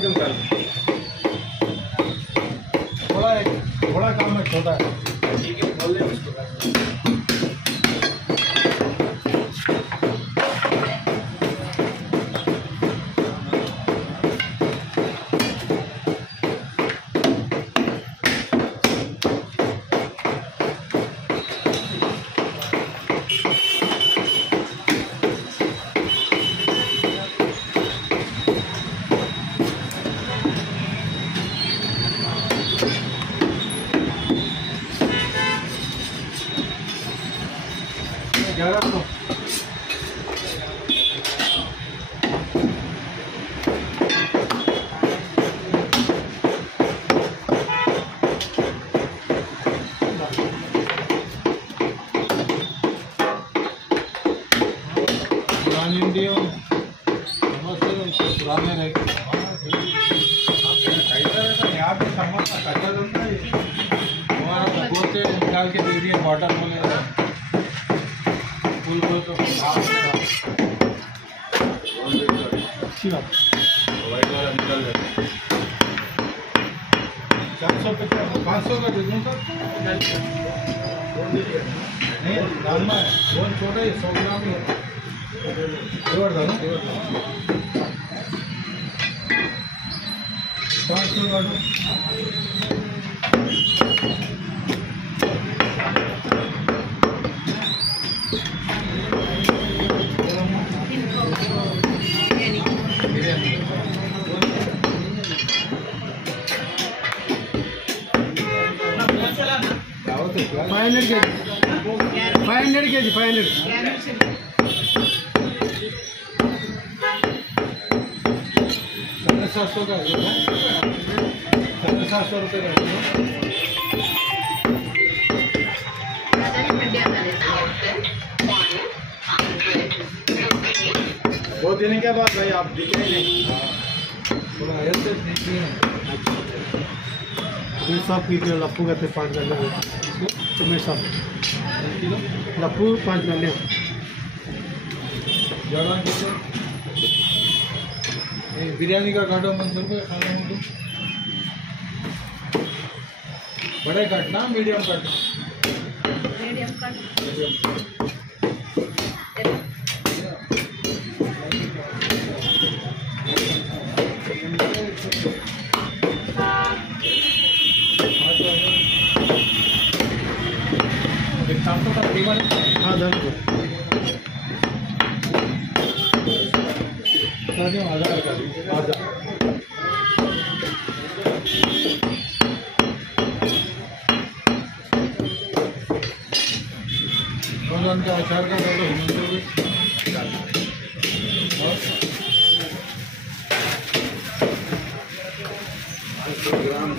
एकदम कर। थोड़ा काम है, छोटा है। ठीक है, खोल दे उसको। निकाल के दे दिए बॉटल बोले फूल को तो अच्छी बात। 400 पे 500 का दे दूँ सर। नहीं डालना है, बहुत छोटा ही 100 ग्राम ही है। देवर डालो 500 डालो। फाइव हंड्रेड के जी 500 700 का 700 रुपये का। दो दिन के बाद भाई आप दिख रहे नहीं, थोड़ा हेल्थ देखिए। सब पीते लप्पू कहते 5 गले तो मैं सब लप्पू 5 गले बिरयानी का काटो 500 रुपये खाना हो। बड़े काटना मीडियम काटना। मीडियम कट हाँ धन को 1000 का आधा का अचार का कर दो। 500 ग्राम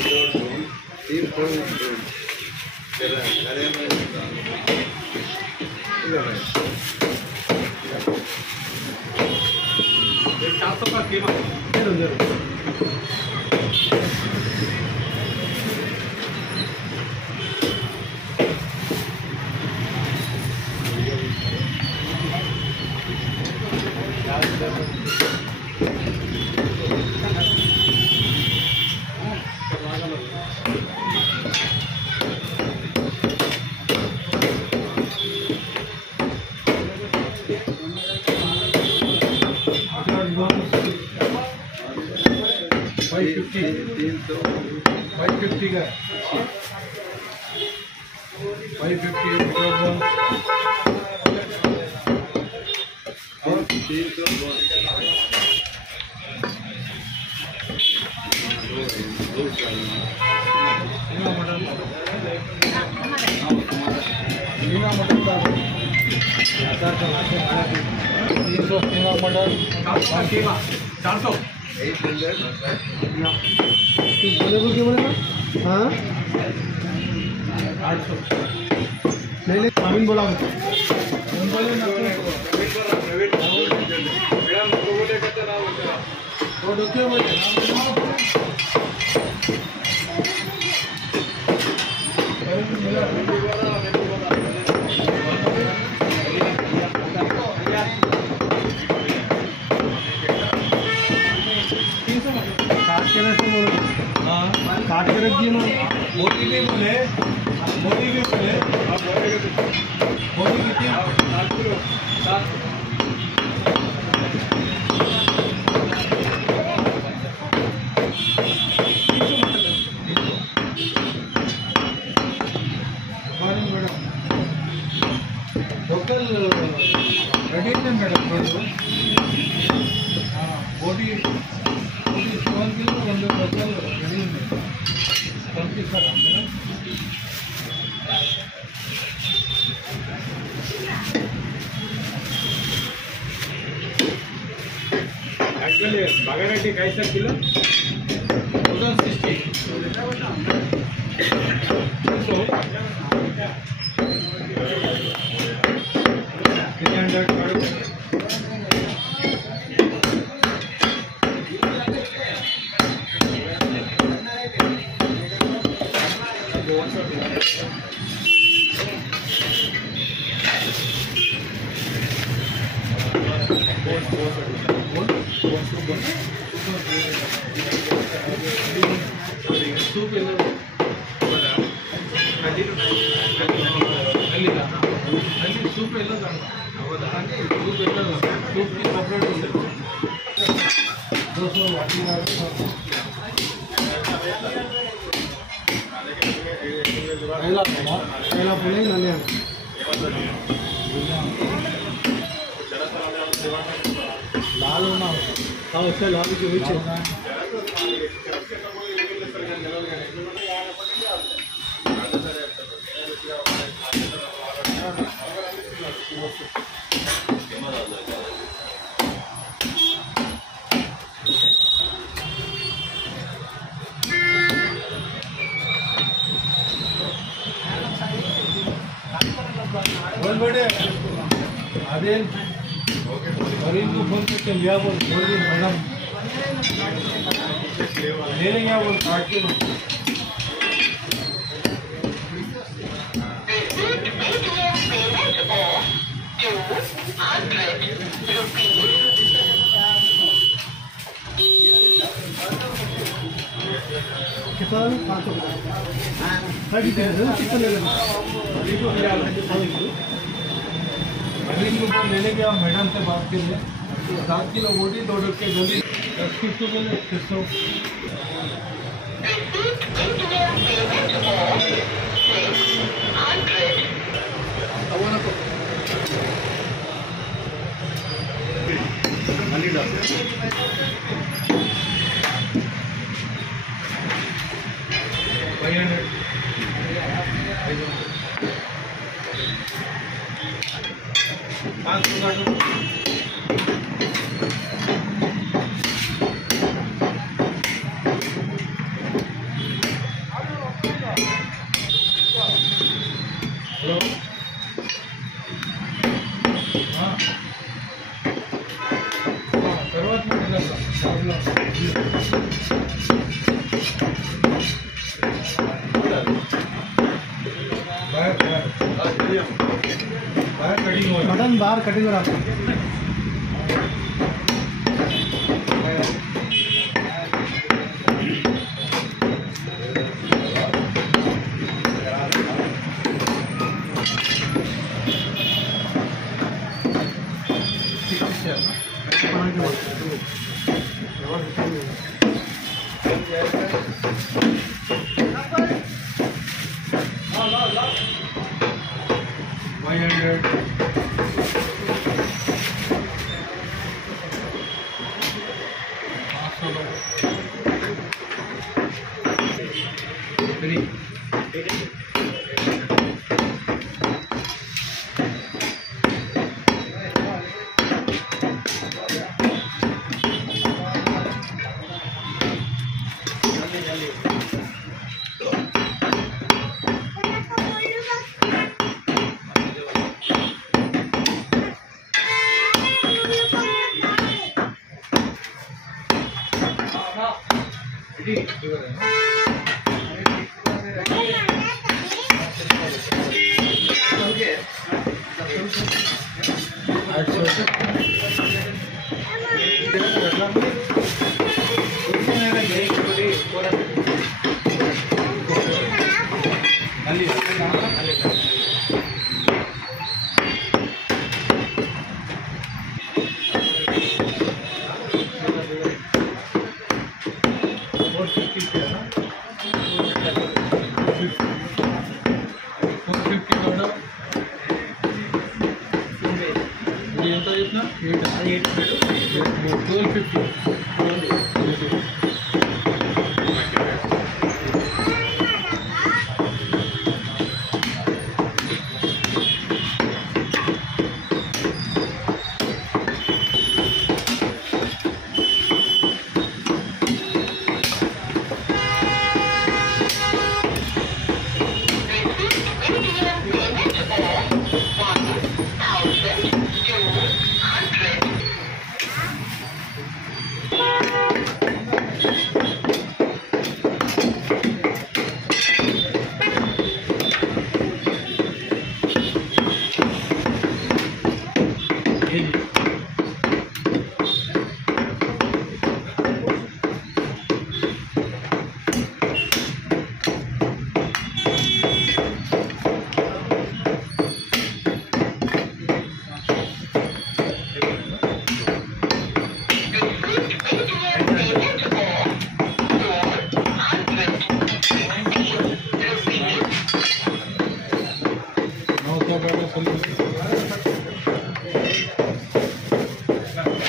हाँ 800 नहीं कामिन बोला बोटी भी बोले बोटी कितनी 7 किलो 7 लोकल रेडी है मैडम बोटी 7 किलो ಒಂದು लोकल रेडी है पंपिसर मैडम एक्चुअली बागारेटी कैसा किलो 1060 सूप ಎಲ್ಲ ಅಲ್ಲಿ सूप ಎಲ್ಲ ಹೌದಾ सूप ಎಲ್ಲ सूप की सेपरेट ಇದೆ 200 वाटी पहला पुणे नाले लाल होना हाँ उससे लाल की हुई बड़े अरे मरीन को फोन करके लिया बोल मैडम ले लेंगे वो काट के कितना 500 कितना ले लेना मरीन को फोन ले लेंगे आप मैडम से बात कर लें 7 किलो बोटी 2 डब्बे जल्दी 10 किलो के लिए 600 मटन बाहर कटिंग करा ना 1250.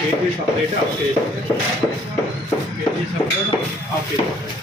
KG separate half KG, KG separate half KG.